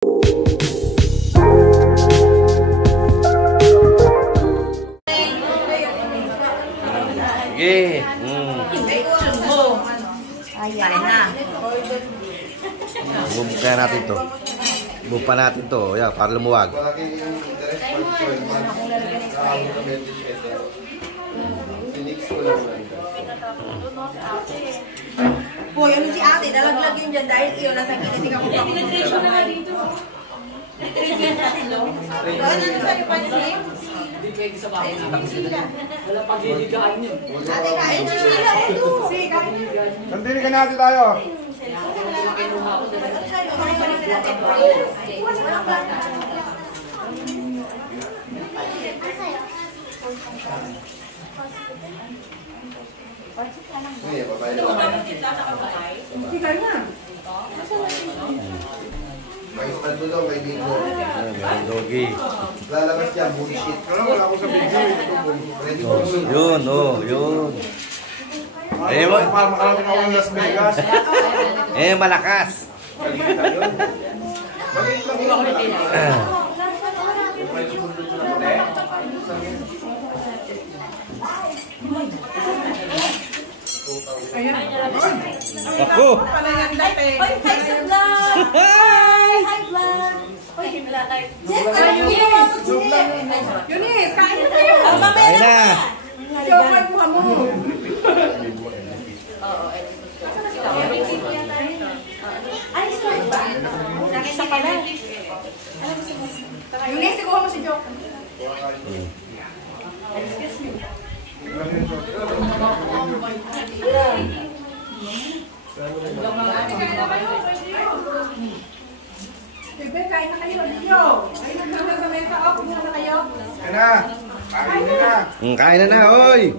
Sige. Ayan na. Bumukha natin to. Bumpa natin to. Yan, para lumuwag. Po, yun si ate. Nalaglag yun dyan dahil iyon nasa gilid. Pinag-ratio na nga dito. Pinag-ratio natin, no? Ano sa repansin? Hindi pwede sa bahay na. Wala pag-hihigaan yun. Ate, kain si Sheila. Sige, kain. Nandini ka natin tayo. May kaldo daw, may bingo. May doggy. Lalabas niya, bullshit. Wala ako sa video. Ready for me. Yun, oh, yun. Makalapit ako ng Las Vegas. Malakas. Kalita yun. Maliit lang yun. Ako! Hoy, hi sa vlog! Hi, vlog! Hoy, wala tayo. Eunice, kain na tayo. Kain na! Siyopay mo mo. Ay, sorry ba? Sa pala. Eunice, ikuha mo si Joke. Bebe, kain na kayo. Kain na sa mesa. Off na kayo. Kain na. Kain na. Kain na na, oy!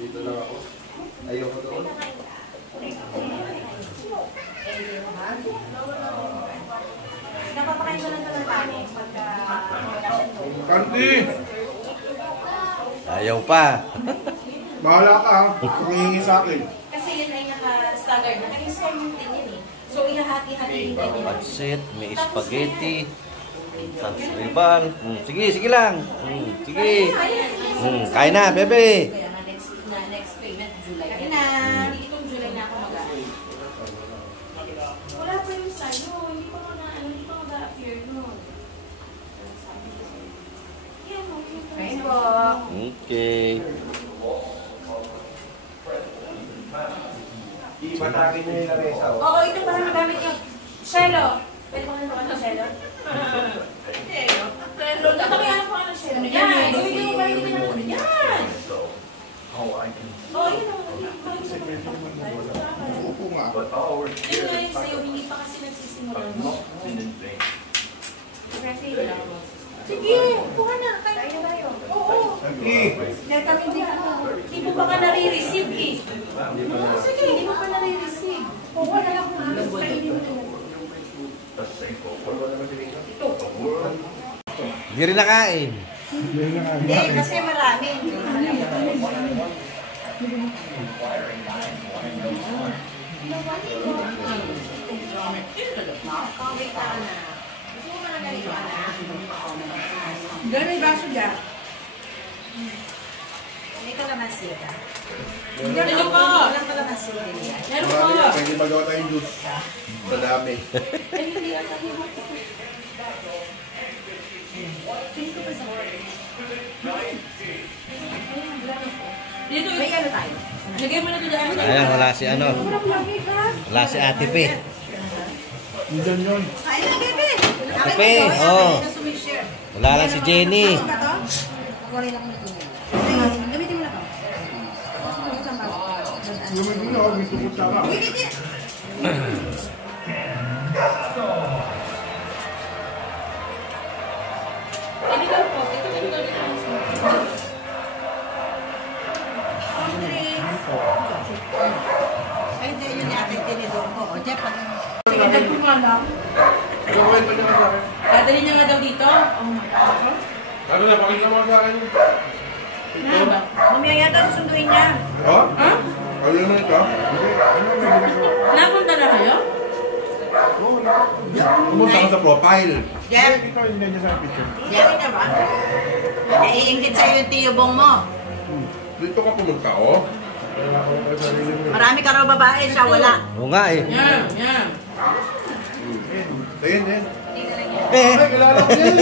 Dito lang ako. Ayoko doon. Napapakain ko lang ito ng kanin pagka... Kanti. Ayaw pa. Bahala ka ha. Kung hihingi sa akin. Kasi yun ay naka-staggered na. Kasi installment din yun eh. So, ihahati-hati din din. Pansit, may spaghetti, sansribal. Sige, sige lang. Sige. Kain na, bebe. Kaya nga next payment, July. Kaya na, itong July na ako mag-aari. Wala pa yung sa'yo. Hindi pa mag-appear nun. Yan, okay. Kain po. Okay. Ibatagin niyo yung Laresa. Oo, ito pala nagamit yung Shelo. Pwede ko na ng Shelo? Shelo? Ito kaya ano ko ano Shelo? Yan! Gawin mo ba hindi ka naman? Yan! Oo, yun o. Upo nga. Yun nga yung sa'yo, hindi pa kasi nagsisimulan mo. Kasi yun lang. Sige, kuha na. Kain na tayo. Oo. Kanti. Dahil kami hindi ka na. Hindi mo pa ka nare-receive eh. Sige, hindi mo pa nare-receive. Kuha na lang kung ano. Kainin mo. Hindi rin nakain. Hindi, kasi marami. Gano'y baso dyan? May kalamansi ka. Gano'y po. Walang kalamansi din yan. Meron Marami po. yan. Pwede magawa tayong juice. Madami. Ay, hindi ata yung dito, may ano tayo? Lagay mo na ito dyan. Ayan, wala si ano. Wala si Ate Pe. Diyan yun. Kain na, bebe. Ate Pe, oh. Wala lang si Jenny. Wala lang mo ito. Gamitin mo na ito. Yung may gulo, may tukot sa ka. Illegal po. Ito illegal dito. Ay, hindi yun yung ating tinidor ko. O, Jeff, pag... Sige, dagpo nga lang. Gawin pa niya sa akin. Dadali niya nga daw dito. Oh my God. Ano na, pakita mo sa akin. Ano ba? Mamaya yata susunduin niya. Oh? Ha? Ano na ito? Napunta na kayo? Pumunta ka sa profile. Jeff, Ikaw yung nandiyan sa picture. Jeff, diba? Naiingit sa'yo yung tiyubong mo. Dito ka pumunta, oh. Marami ka raw babae, siya wala. Oo nga eh. Yan, yan. Ayan, yan. Eh, Ay, kilala ko yan.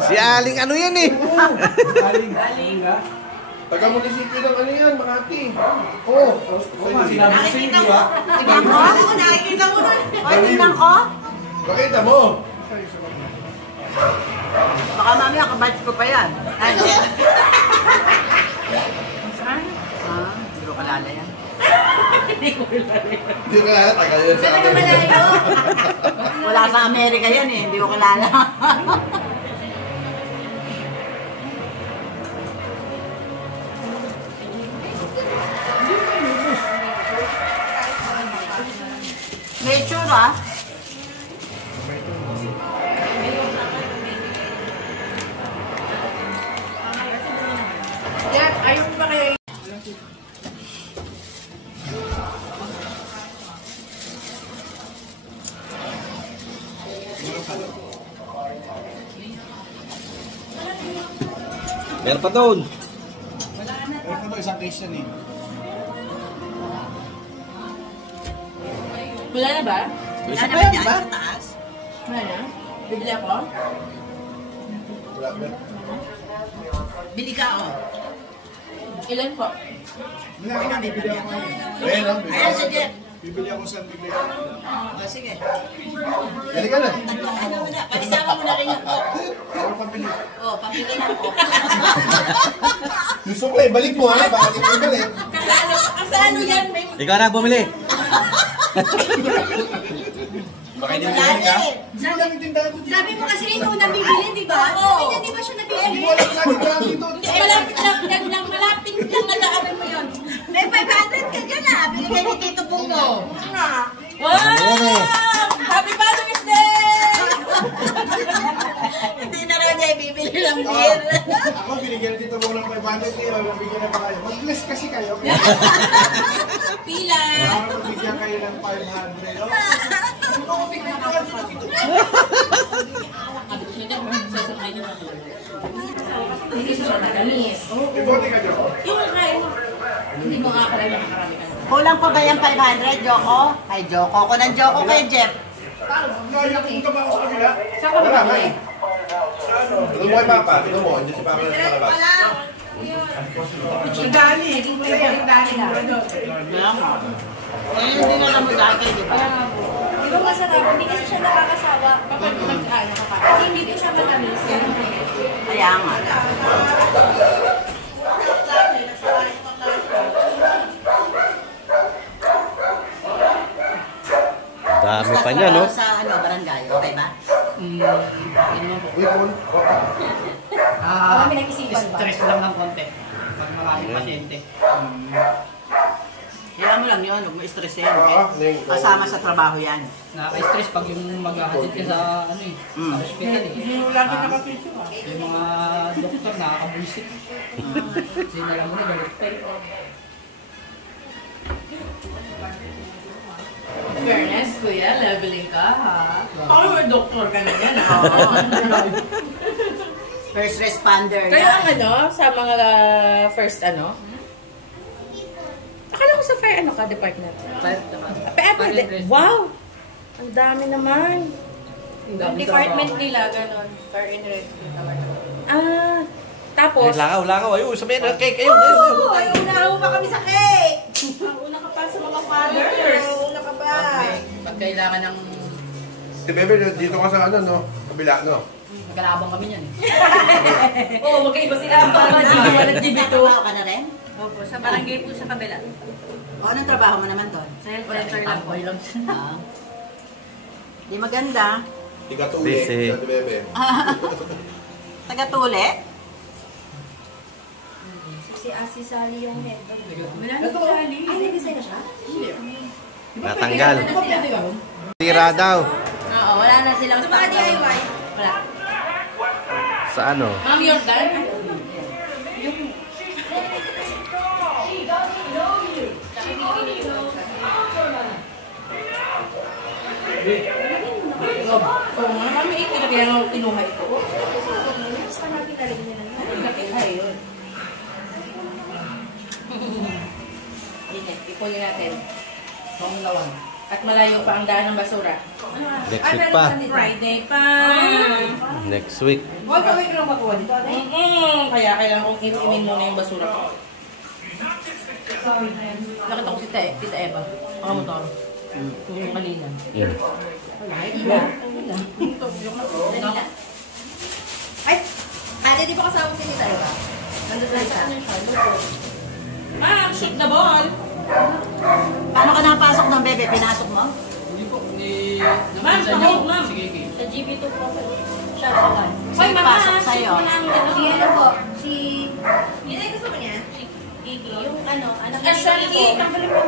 si Aling ano yan eh. Taga-munisipyo ng ano yan, Makati. Oo. Nakikita mo? Tingnan ko? Nakikita mo na. O, tingnan ko? Pakita mo. Baka mamaya kabatch ko pa yan. Ano? Saan? Ah, hindi ko kalala yan. Hindi ka kaya, taga yan sa amin. Wala sa Amerika yan eh, hindi ko kalala. May tsura. Jeff, ayaw mo ba kayo? Meron pa doon. Meron pa isang case yan eh. Wala na ba? Wala naman yan sa taas. Wala na? Bibili ako? Wala ba? Bili ka oh. Ilan po? Wala, bibili ako. Ayan, oh, bibili Ayan ako. si Jeff. Bibili ako sa bibili. O, sige. Dali ka na. Ano mo na, palisama mo na rin yung coke. Ako pabili. O, pabili ng coke. Gusto ko eh, balik mo ha. Baka di mo balik. Kasano yan? May Ikaw na bumili. Baka hindi mo wala balik ha. eh. Saan lang yung tindahan dito? Sabi mo kasi ikaw na bibili, di ba? Sabi niya, di ba siya nabibili? Hindi mo alam na tindahan dito. Malapit lang, malapit lang nalakarin mo yun. May 500 ka dyan ah. Binigay ni Tito Bungo. Nga. Wow! Ayan eh. Happy Father's Day! Hindi na raw niya ibibili ng beer. Ako binigyan dito mo ng 500 kayo. Mabigyan na ba kayo? Mag-bless kasi kayo. Pila! Mabigyan kayo ng 500. Oh. Hindi siya matamis. Ibote ka dyan. Yung kain mo. Hindi mo nga karami nakarami ka. Kulang pa ba yung 500, Joko? Ay, Joko. Ko ng Joko kayo, Jeff. Nayakin ka ba ako sa kabila? Saan ka ba Wala, bumili? may. Tignan mo kay Papa. Tignan mo. Andiyan si Papa na sa labas. Yung dali. Yung dali na. Eh, hindi na lang mo dati, di ba? Di ba masarap? Hindi kasi siya nakakasawa. Kapag mag-ano ka pa. Kasi hindi ko siya matamis. Kaya nga. Dami pa niya, no? Sa ano, barangay, okay ba? Uy, Paul. Baka may nag-isipan ba? Stress lang ng konti. Pag maraming pasyente. Kaya mo lang yun, huwag mo stressin. Neng. Kasama sa trabaho yan. Nakaka-stress pag yung mag-ahatid ka sa ano eh, sa hospital eh. Yung lagi nakapito ah. Yung mga doktor nakakabuisit. Kasi nalang mo na galit pa eh. Fairness, kuya, leveling ka ha. Power doctor ka na yan ha. First responder Kayo yan. ang ano, sa mga first ano? Akala ko sa fire ano ka, department? Wow! Ang dami naman. Ang department nila, ganon. Car and rescue talaga. Ah, tapos, Langaw. Ayun, sabihin na cake. Ayun. Oo, ay unahaw pa kami sa cake! Una ka pa sa mga fathers. Una ka pa. Pag kailangan ng Si Bebe, dito ka sa ano, no? Kabila, no? magkalabang kami yan eh. oh, magkaiba sila. Parang dibito. Trabaho ka na rin? Opo, sa barangay po sa kabila. O, anong trabaho mo naman doon? Sa health center lang po. Tamboy lang. Ah. Di maganda. Ikatuli. Busy. Sa si Bebe. Taga-tuli? Si Sally yung head. Wala na Sally. Ay, nag-design na siya? Natanggal. Pwede ka? Tira daw. Oo, wala na silang Sa mga DIY? Wala. Sa ano? Ma'am Jordan? kaya nga kinuha ito. Basta natin nalagyan niya na. Laki ay yun. Init, ipunin natin. Song lawan. At malayo pa ang daan ng basura. Next week pa. Friday pa. Next week. Huwag kami ko lang makuha dito. Kaya kailangan kong imin muna yung basura ko. Nakita ko si Tita Eva. Baka mo to. Yung kanina. Wala. Ay, ate, di ba kasama si Tita Eva? Nandun lang siya. Shoot the ball! Paano ka napasok ng bebe? Pinasok mo? Hindi po. Ni... Ma'am, pakawag, ma'am. Sige, Kiki. Sa GB2 po. Siya lang. Sino pasok sa'yo? Si ano po? Si... Yun ay gusto mo niya? Si Gigi. Yung ano, anak At siya, tanggalin mo.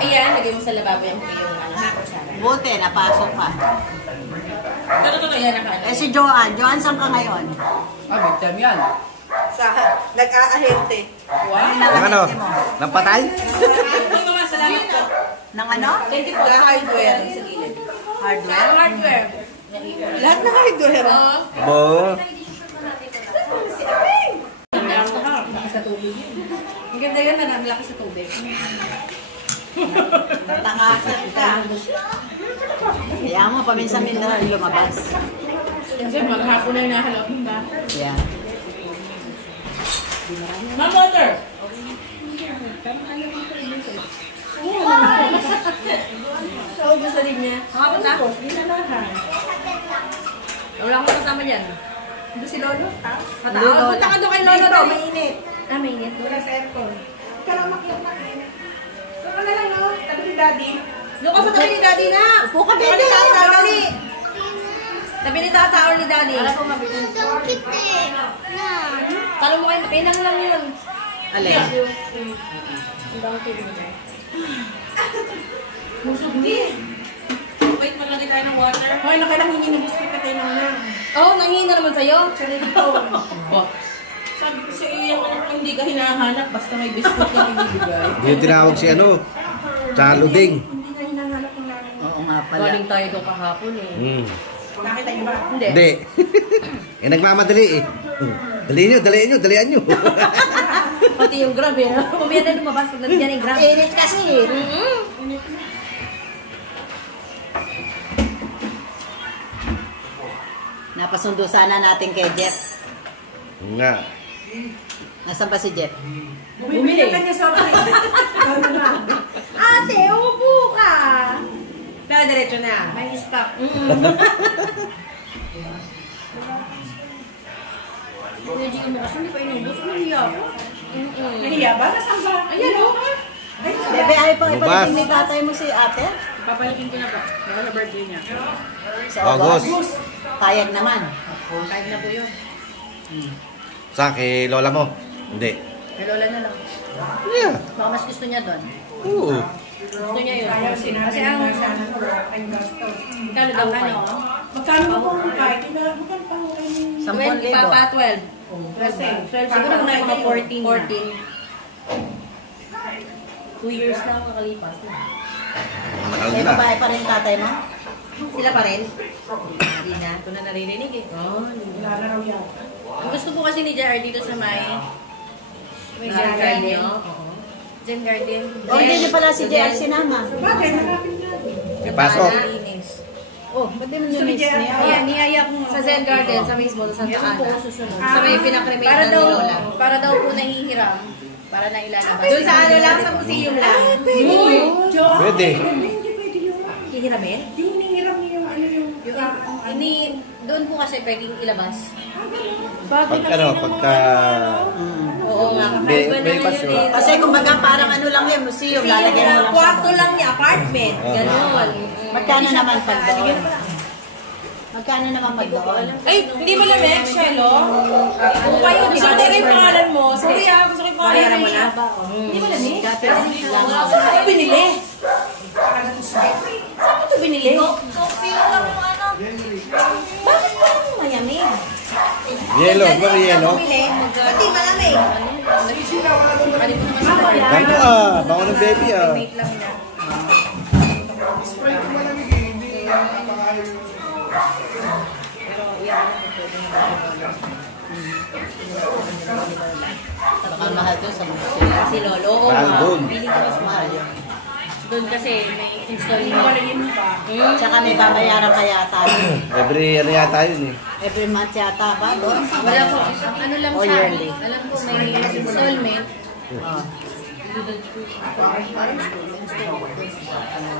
Ayan, lagay mo sa lababo yung ano. Buti, napasok ka. Pero totoo yan, nakaano. Eh si Joanne. Joanne, saan ka ngayon? Big time yan. Nag-aahente. Wow! Ng ano? Ng patay? Ay, mama, salamat po. Nang ano? Thank you po. Hardware. Sa gilid. Hardware? Hardware. Lahat na hardware. Oo. Bo. Lakas sa tubig. Ang ganda yan, lakas sa tubig. Tangasan ka. Kaya mo, paminsan-minsan lumabas. Kasi maghapon na hinahanap ka. Yeah. Ma'am, water! So, gusto rin niya. Makapunta? Wala akong kasama dyan. Ito si Lolo? Lolo. Punta ka doon kay Lolo. Dito, mainit. Mainit. Wala sa aircon. Ikaw lang makita. Doon ka na lang, no? Tabi ni Daddy. Doon ka sa tabi ni Daddy na. Upo ka, Daddy. Daddy. Tabi ni Tata or ni Daddy. Wala ko mabitin. Talo mo kayo, pinang lang yun. Alin? Ang dami ko din. Busog din. Wait, malagay tayo ng water. Hoy, nakailang hindi na biscuit ka tayo ng lang. Oo, nangihina naman sa'yo. Charito. Sabi ko sa iyo, hindi ka hinahanap, basta may biscuit na ibibigay. Hindi yung tinawag si ano? Chaluding. Hindi na hinahanap ng namin. Oo nga pala. Galing tayo doon kahapon eh. Nakita niyo ba? Hindi. Hindi. Eh, nagmamadali eh. Dalian nyo. Pati yung grab eh. Mamaya na lumabas pag nandiyan yung grab. Init kasi. Napasundo sana natin kay Jeff. Nga. Nasaan ba si Jeff? Bumili ka niya sa akin. Ate, upo ka! Pero diretso na. May stock. Kuya Gigi mo kasi hindi pa inubos. Nahiya ako. Nahiya ba? Nasaan ba? Ayan o. Bebe, ayaw pang Bubas. ipalitin ni tatay mo si ate? Papalikin ko na ba? Baka sa birthday niya. Sa August. Payag naman. Kahit na po yun. Saan? Kay lola mo? Hindi. Kay Lola na lang. Yeah. Baka mas gusto niya doon. Oo. Gusto niya yun. Ayaw sinabi Kasi niya ang nga sana po ang gastos. kano daw ano? Magkano ba po kahit? Magkano pa ho kayo? 12, papa 12. Kasi, 12 siguro na mga 14 14. 2 years na ako nakalipas. Mahal May na. babae pa rin tatay mo? Sila pa rin? Hindi na. Ito na naririnig eh. wala na raw yan. Ang gusto po kasi ni JR dito sa may Garden. Oo. Zen Garden. O, hindi niyo pala si JR sinama. Bagay, hanapin natin. May pasok. Linis. Oh, ba't di mo niyo miss niya? Ayan, niyaya ko sa Zen Garden sa mismo sa Santa Ana. Sa may pinakremate Para na ni daw- Lola. Para daw po nahihiram. Para na ilalabas. Doon sa ano lang, sa museum lang. Pwede. Hindi pwede yun. Hihiramin? Yung hinihiram niyo yung ano yung... Ini doon po kasi pwedeng ilabas. Pag ano, pagka... Oo nga. May- Kakaiba may na pasyo. yun eh. Kasi kumbaga parang ano lang yan, museum. Lalagyan mo lang Kwarto siya. lang niya, apartment. Ganon. Magkano naman pag doon? Magkano naman pag doon? Ay, hindi mo lamig, Shelo? Kung kayo, gusto ko yung pangalan mo. Sorry ah, gusto ko yung pangalan mo na. Hindi mo lamig? Dati lang. Saan mo binili? Saan mo ito binili? Bakit parang mayamig? Yellow. Ba yellow? Hindi malamig. Bango ah. Bango ng baby ah. Mate lang niya. Spray ko malamig eh. Hindi napakayo. Baka mahal doon sa museo. Si Lolo. Oo, Mahal doon. Pili ko mas mahal yun. Doon kasi may installment. Tsaka may babayaran pa yata. Every year yata yun eh. Every month yata ba? Doon? Wala po, isang ano lang O siya. yearly. Alam ko may installment. Oh.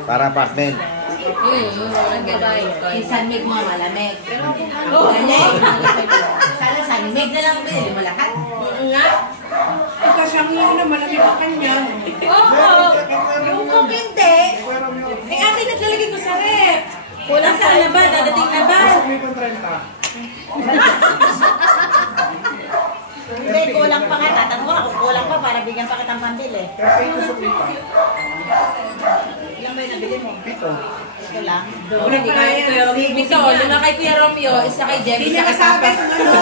Para apartment. Ang gabay. San Mig mga malamig. Malamig. Sana San Mig na lang ba? Hindi mo lahat. Nga? Kasi ang yun na malamig ang kanya. Oo. Yung kung hindi, Eh, ate, naglalagay ko sa rep. Kulang Saan na ba? Dadating na ba? May kong 30. hindi, kulang pa nga. Tatanong ako, kulang pa para bigyan pa kitang pambili. Kaya ito sa pipa. Ilan ba yung nabili mo? Ito. Ito lang. Doon, hindi kay Kuya Romeo. Ito, doon na kay Kuya Romeo, isa kay Jem, Hindi isa na kay kasabi Papa. kung ano.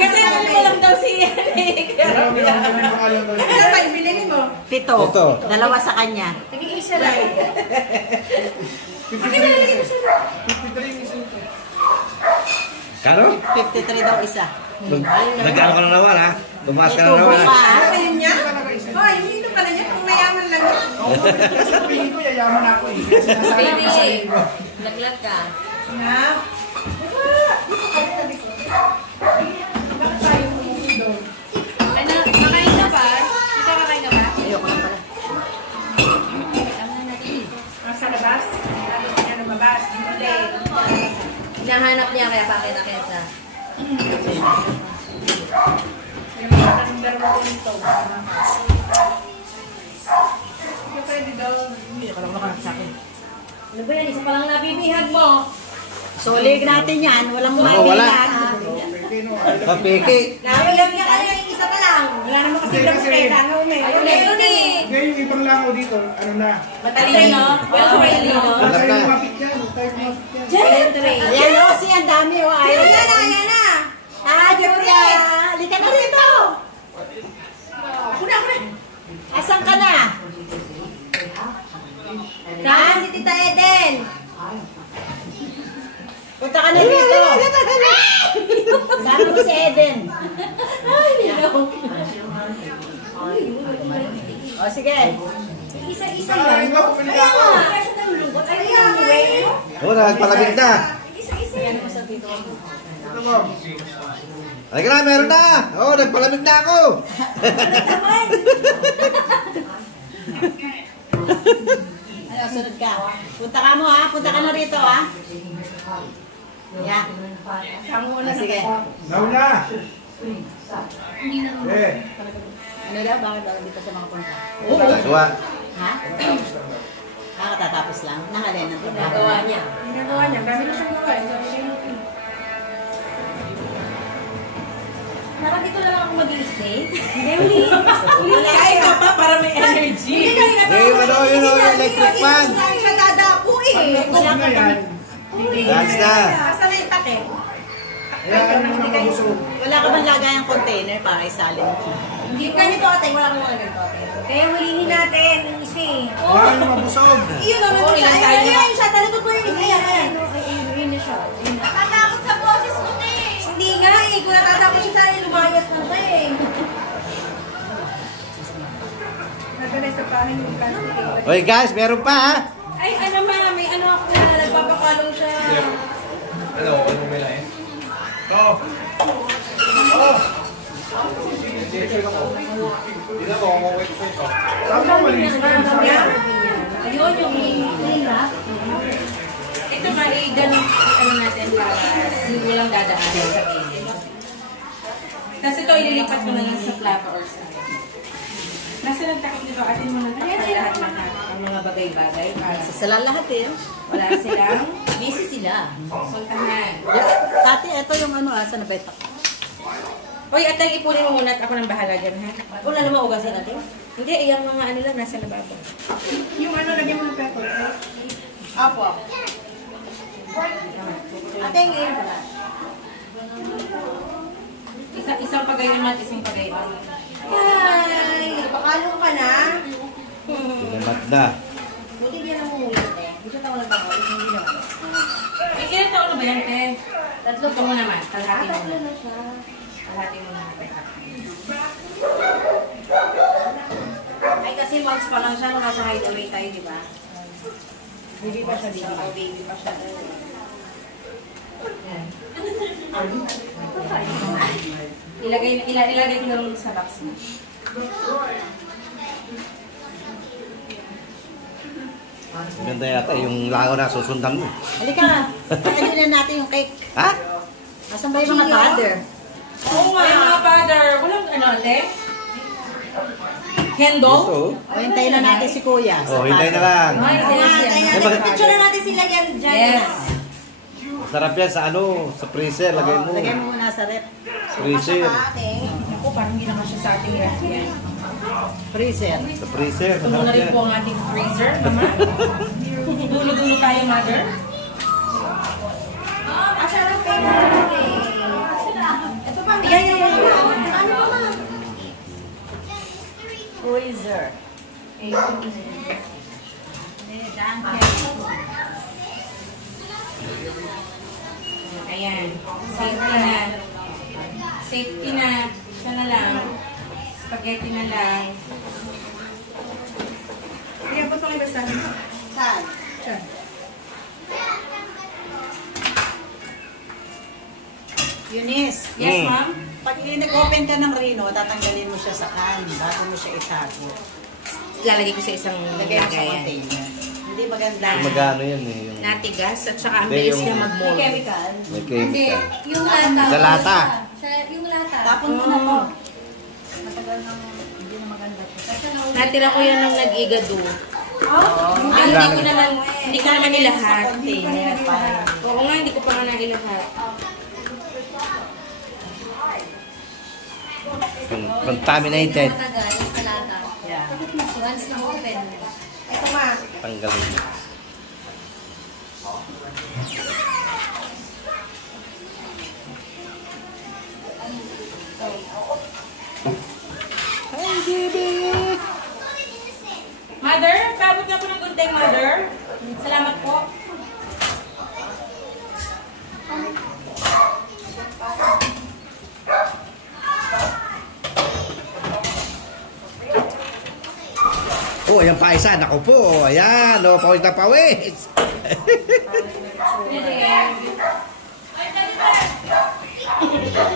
Kasi ano mo lang daw si Kuya Marami Romeo. lang kami maalam na Ano ba yung binili mo? Pito. Ito. Dalawa sa kanya. Tingin isa lang. 53 yung isa ito. Kano? 53 daw isa. Nagkano ka na naman ha? Tumaas ka na Tubo naman pa. ha? Ano yun niya? Hoy, hindi pala niya. Kung mayaman lang yan. Oo, kasi tingin ko yayaman ako eh. Kasi nasabi ko sa Baby, inyo. laglag ka. Ha? Ano, kakain ka ba? Ikaw kakain ka ba? Ayoko na pala. Sa labas? Labas niya lumabas. Hindi. Hinahanap niya kaya pakita-kita na. Yung mga tanong-dalawa ko nito. Hindi pwede daw. Hindi ka lang nakanap sa akin. Ano ba yan? Isa pa lang nabibihag mo. Sulig natin yan. Walang Oo, wala. mabilan. Papiki. Nabibihag niya kayo yung isa pa lang. Wala naman kasi Hindi, lang kasi- pwede. Ano may? Ayun na yun eh. Ngayon yung ibang langaw dito, ano na? Matalino. Well, matalino. Huwag Alam tayo na. lumapit yan. Huwag tayo lumapit yan. Ayan o, si ang dami o. Ayaw. Ayan na, ayan na. Ah, Julia. Halika na rito. Kuna. Asan ka na? Saan si Tita Eden? Punta ka na dito. Saan mo si Eden? O sige. Isa-isa Saka yan. ikaw, pumili ka ako. Oo, nagpalamig na. Ito mo. Halika na, meron na. Oo, nagpalamig na ako. Ano, sunod ka. Punta ka mo ha. Punta ka na rito ha. Yeah. Sige. Nauna. Eh. Ano daw? Bakit daw dito sa mga punta? Suwa. Ha? Katatapos lang. Nakalin ng trabaho. Nagawa niya. Ginagawa niya. Dami na siyang gawa. Parang dito lang ako mag-i-stay. Kaya ka pa para may energy. Hindi kaya Eh, ano yun o, yung electric fan. Saan siya dadapo eh. Pag na yan, That's na. Asan na yung tate? hayaan mo na mabusog. Wala ka bang lagayang container para isalin mo? Hindi ganito ate. Wala kang mga ganito ate. Kaya hulihin natin yung isa eh. Hayaan mo mabusog. Iyon naman Oo, siya. ilan tayo? Ayan siya. Talikod mo yung isa. Ayan. Ayun na siya. Natatakot sa boses mo eh. Hindi nga eh. Kung natatakot siya sana lumayas na siya eh. Nagalis sa pahin yung plastic. Oy guys, meron pa ha. Ay, ano man, may ano ako na nagpapakalong siya. Ano may lain? Oo. Oo. Hindi na ako, wait po ito. Tama, malinis na yun. Ayun, yung hirap. Ito nga, ganun ano natin para hindi walang dadaanan sa init. Tapos ito, ililipat ko na lang sa plato or sa Nasa nagtakot dito, atin mo na lahat ang mga bagay-bagay para Sila lahat eh. wala silang busy sila. sultahan. Tati, ito yung ano, asan na ba ito? Hoy, atay, ipunin mo muna at ako nang bahala dyan, ha? Wala naman ugasan natin. Hindi, yung mga ano lang nasa lababo. Yung ano, lagyan mo ng pepper. Apo. Ate, ngayon pala. Isang pagayon at isang pagayon. Ay, pakalong ka na. Tinamat na. Buti di na mumulat eh. Ilang taon na ba? Hindi naman. Ilan taon na ba yan, te? Tatlo Ito mo naman. Kalahati mo Tatlo na. na siya. Kalahati mo naman. Ay, kasi months pa lang siya nung nasa hideaway tayo, di ba? Baby pa siya, baby. Oh, baby pa siya. Ilagay ko lang sa box mo. Ganda yata yung langaw na susundan mo. Halika, kainin na natin yung cake. Ha? Asan ba yung mga butter? Oo nga. Ay, mga father. Walang ano, te? Handle? Ito. O, hintayin na natin si Kuya. Oh, hintayin na lang. Ay, yes. Picture na natin sila yan dyan. Yes. Sarap yan sa ano, sa freezer, lagay mo. Lagay mo muna sa rep. Freezer. Ako, parang hindi naman siya sa ating ref yan. Freezer. Sa freezer, Ito muna sarap rin yan. po ang ating freezer, naman. Dulo-dulo tayo, mother. Asarap kayo na natin. Ito pa. Yan. Ano pa ma? Freezer. Ayan. Safety na. Safety na. Isa na lang. Spaghetti na lang. Kaya ba't pala basta? Saan? Eunice. Yes, ma'am? Pag nag-open ka ng Rino, tatanggalin mo siya sa can bago mo siya itago. Lalagay ko sa isang Lagay mo sa lagayan. container. Hindi maganda. Magano yan eh. Yung, Natigas at saka ang Hindi, bilis yung- niya May mag-mold. chemical. may chemical. Yung lata. Sa lata. Yung lata. Tapon mo na to. Matagal nang hindi na maganda to. Natira ko yan ng nag-igado. Ay, hindi ko naman nilahat. Oo nga, hindi ko pa nga nailahat. Contaminated. Matagal sa lata. Yeah. Once na open. Ito ma. Tanggalin mo. Mother, paabot nga po ng gunting, mother. Salamat po. Oh, ayan pa isa. Naku po. Ayan. Oh, pawis na pawis.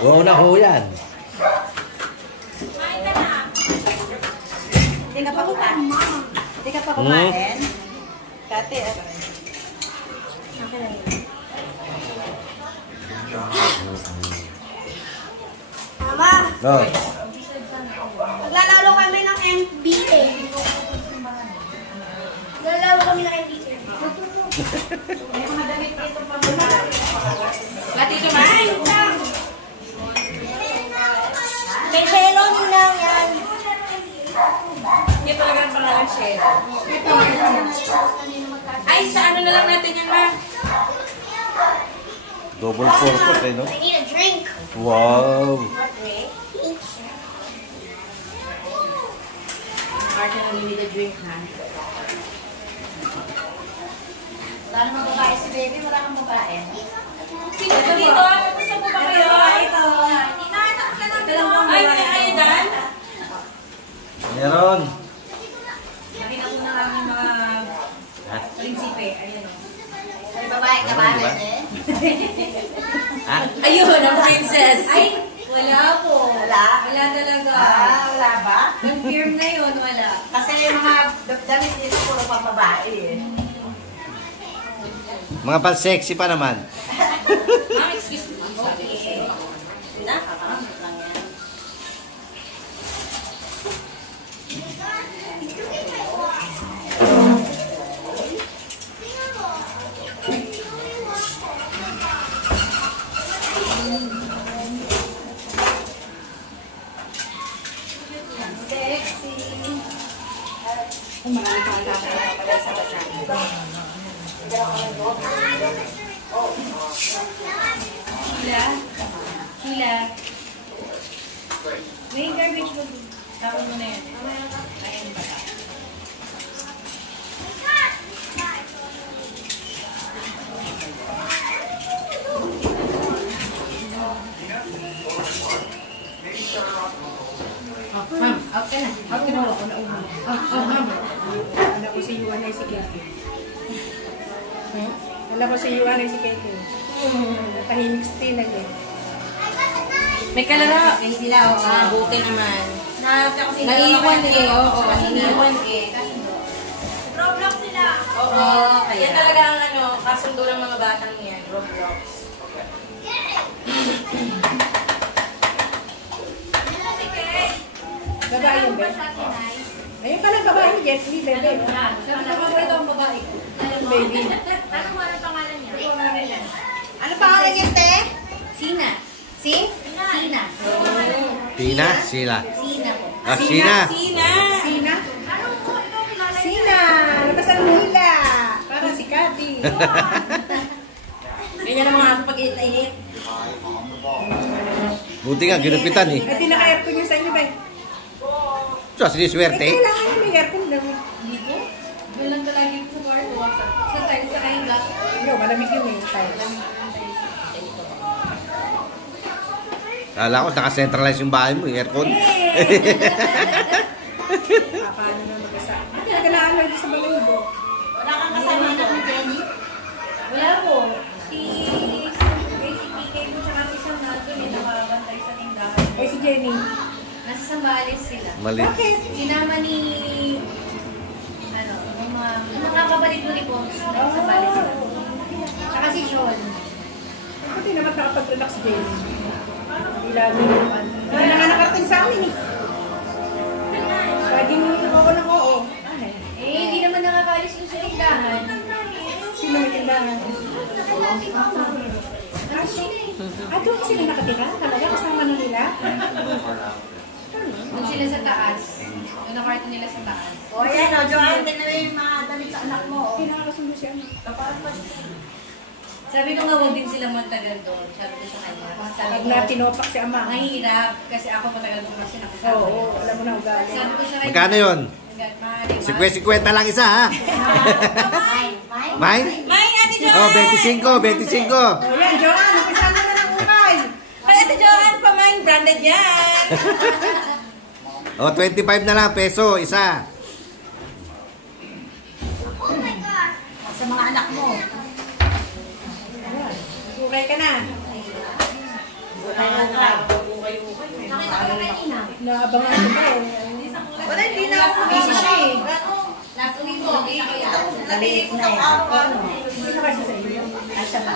Oo na ho yan. Hindi ka pa kumain. Hindi ka pa kumain. Kate, Mama, Oh. maglalaro kami ng NBA. Maglalaro kami ng NBA. may mga damit dito pa muna. Latito, man. May shelon lang yan. Hindi talaga ang pangalan shell. Ay, sa ano na lang natin yan, ma? Double purpose eh, no? I need a drink. Wow. Martin, ang need a drink, ha? Wala namang babae si baby, wala kang babae. Sino po dito? Kamusta po ba kayo? Ay, may ayadan? Meron. Nakita ko na kami mga prinsipe. Ayun, o. May babae ka ba? Ha? Ayun, ang princess. Ay, wala po. Wala? Wala talaga. Wala ba? Confirm na yun, wala. Kasi yung mga damit dito puro pang babae eh. Mga pan-sexy pa naman. Ma'am, excuse me. Na, kakaramot lang yan. Sexy. Marami pang tatapalay sa basahin. Sheila? Sheila? May garbage bag. Tawag mo na yan. Ma'am, out ka na. Ako na ako na umo. Ma'am. Alam ko si Yuan ay si Kate. Alam ko si Yuan ay si Kate. Tahimik still lagi. May kalaro. Ay sila o. Buti naman. Naiiwan eh. Oo, Naiiwan eh. Roblox sila. Oo. Yan talaga ang kasundo ng mga batang yan. Roblox. Babae yung bed. Ayun pala babae ni Jet Li, bebe. Sabi ko ito ang babae ko. Baby. Ano mo ang pangalan niya? Ano pangalan niya, te? Sina. Si? Sina. Tina, sila. Sina po. Ah, Sina. Sina. Sina? Ano mo ito kilala niya? Sina! Labas ang hila! Para si Cathy. Ganyan ang mga ako pag-init. Buti nga, ginupitan eh. At naka-aircon yung sa inyo ba? So, siniswerte. Kailangan yung may aircon daw. Hindi ko. Doon lang talaga yung kwarto. Sa tayo sa kaila. Yo, malamig yun eh. Kala ko, naka-centralize yung bahay mo, aircon. Paano na mag-asa? Kailangan lang sa balayibo. Wala kang kasama anak ni Jenny? Wala po. Si PK mo tsaka si Sam na doon yung nakabantay sa tindahan. Eh si Jenny. Nasa Sambales sila. Mali. Bakit? Sinama ni yung mga kapatid mo ni Pops. Nasa Sambales sila. Tsaka si Sean. Pati naman nakapag-relax si Jenny. Ilagi naman. Wala na nga nakarating sa amin eh. Lagi mo ito ako ng oo. Eh, hindi naman nakakalis doon sa tindahan. Sino may tindahan? Doon sila nakatira? Talaga kasama na nila? Doon sila sa taas. Doon ang kwarto nila sa taas. O yan o, Joanne, tingnan yung mga damit sa anak mo. Pinakasundo siya. Sabi ko nga, huwag din sila magtagal doon. Sabi ko sa kanya. Sabi Pag ko, na tinopak si ama. mahirap kasi ako matagal ko kasi nakasama. Oo, alam mo na ugali. Sabi ko sa kanya, Magkano yun? Mahali, 50 lang isa, ha? Mine? May Ate Joanne! Oh, 25, 25. O yan, Joanne, napisa na ng ukay. Ay, Ate Joanne pa man, branded yan. Oh, 25 na lang, peso, isa. Sa mga anak mo. Ukay ka na. Ukay na ukay. nakita ko na kanina. Naabangan ko ba eh. Wala, hindi na ako. Busy siya eh. Last week ko, Naliit na eh. Hindi na kasi sa iyo. Ay, siya na.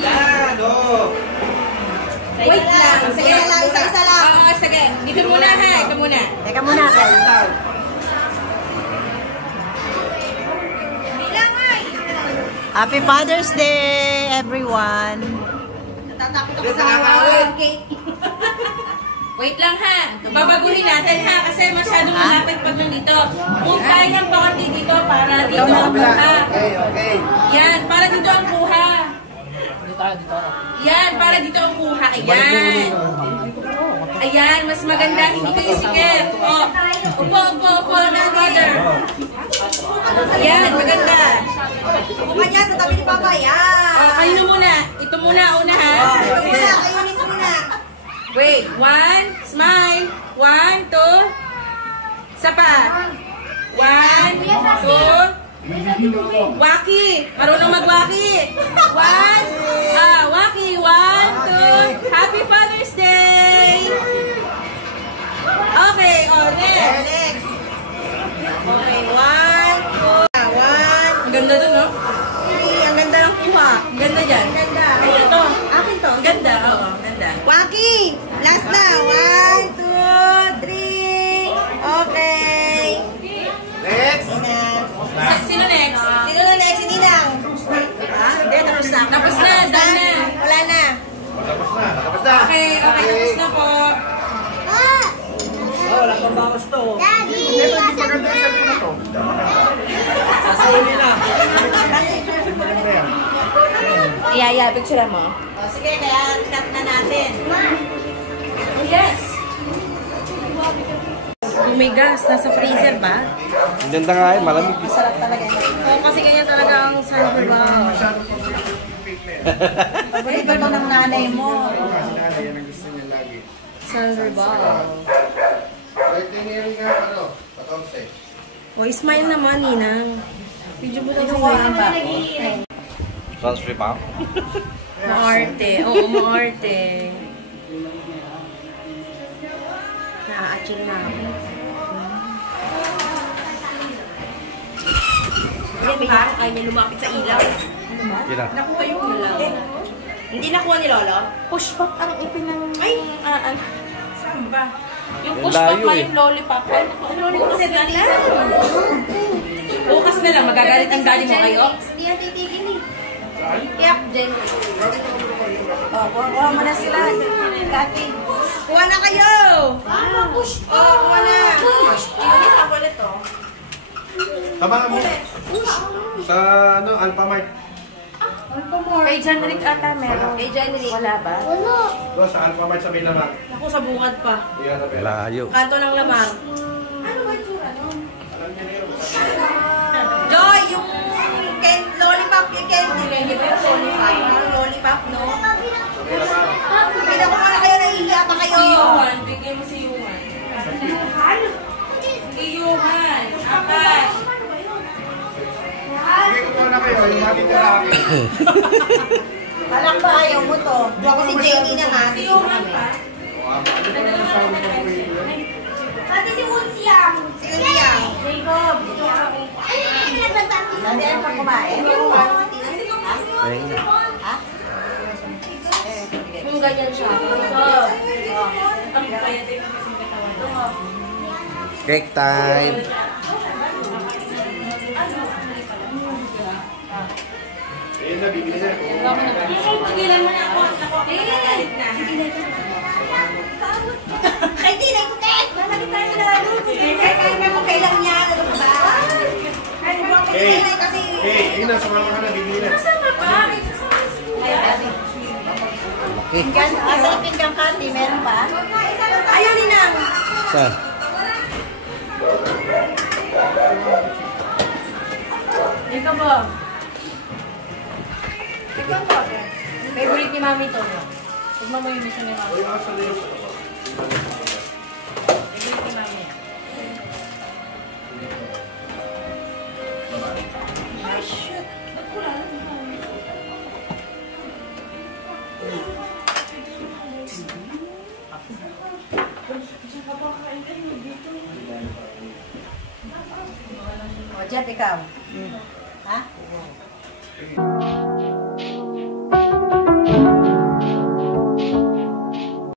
Yan, oh. Wait lang. Sige. Isa-isa lang. Oo, sige. Dito muna ha. Ito muna. Teka muna, Tel. Happy Father's Day, everyone. Natatakot ako sa cake. Wait lang ha. Babaguhin natin ha. Kasi masyadong malapit pag nandito. Move tayo ng pakunti dito para dito ang kuha. Okay. Yan. Para dito ang kuha. Dito ako. Yan. Para dito ang kuha. Ayan. Ayan. Mas maganda. Hindi kayo sikip. O. Upo. No brother. Ayan. Maganda. Upo niya sa tabi ni Papa. Yan. O. Kayo na muna. Ito muna. Una ha. Ito muna, kayo muna. Wait. 1. Smile. 1, 2. Isa pa. 1, 2. Waki. Marunong magwaki. 1. Waki. 1, 2. Happy Father's Day. Okay. Oh, next. Yaya, picture mo. O, sige, kaya cut na natin. Oh, yes! Tumigas, nasa freezer ba? Ang ganda nga yun, malamig. Masarap talaga yun. Oo, kasi ganyan talaga ang Sandoval. Paborito mo ng nanay mo. Kasi nanay, yan ang gusto niya lagi. Sandoval. Engineering nga, ano, 14. O, smile naman, Ninang. Video mo daw ba? Transfer pa? Maarte. Oo, maarte. Naa-aching na ako. Yan, may ay niya lumapit sa ilaw. Kila. Nakuha yung ilaw. Hindi nakuha ni Lolo? Push pop ang ipinang... Ay! Saan ba? Yung Yung push pop layo ba eh. yung lollipop? Ay, lollipop na lang. Bukas na lang, magagalit ang daddy mo kayo. Hindi yan titigil eh. Yak, Jen. O, kuha mo na sila. Dati. Kuha na kayo! Push po. Oo, kuha na. Yun yung chocolate to. Tama mo. Sa, ano, Alphamart. Kay John Rick ata meron. Kay John Rick. Wala ba? Doon sa Alphamart sa may lamang. Ako sa bungad pa. Iyan na pala. Layo. Kanto ng lamang. Ano ba yung tsura nun? Joy, yung lollipop, yung candy. Hindi ba yung lollipop? Yung lollipop, no? Pinakuha na kayo, nahihiya pa kayo. Si Yuhan, bigay mo si Yuhan. Si Yuhan, apat. Sige, kukuha na kayo. Yung matitira akin. Alam ba, ayaw mo to. Si JD na nga. Si Yuhan pa. Pati si Unsiang. Si Unyang. Jacob. Dati ano pa kumain? Ha? Yung ganyan siya. Ang kaya din kasi katawan. Cake time. Ayun na, bibili na. Pagilan mo na ako. Galit na. Ay, di na ito, Ted! Lalagay tayo na lalo. Kaya mo kailang niya. Ano ba? Hey, Kasi... hey, ayun na, sumama ka na, bibili na. Kasama pa. Pinggan, sa pinggan candy, meron pa? Ayaw ni Nang. Saan? Ikaw ba? Ikaw ba? Favorite ni Mami to. Tignan mo yung mission ni Mami. Favorite ni Mami. Ay, shoot. O, Jet, ikaw. Ha?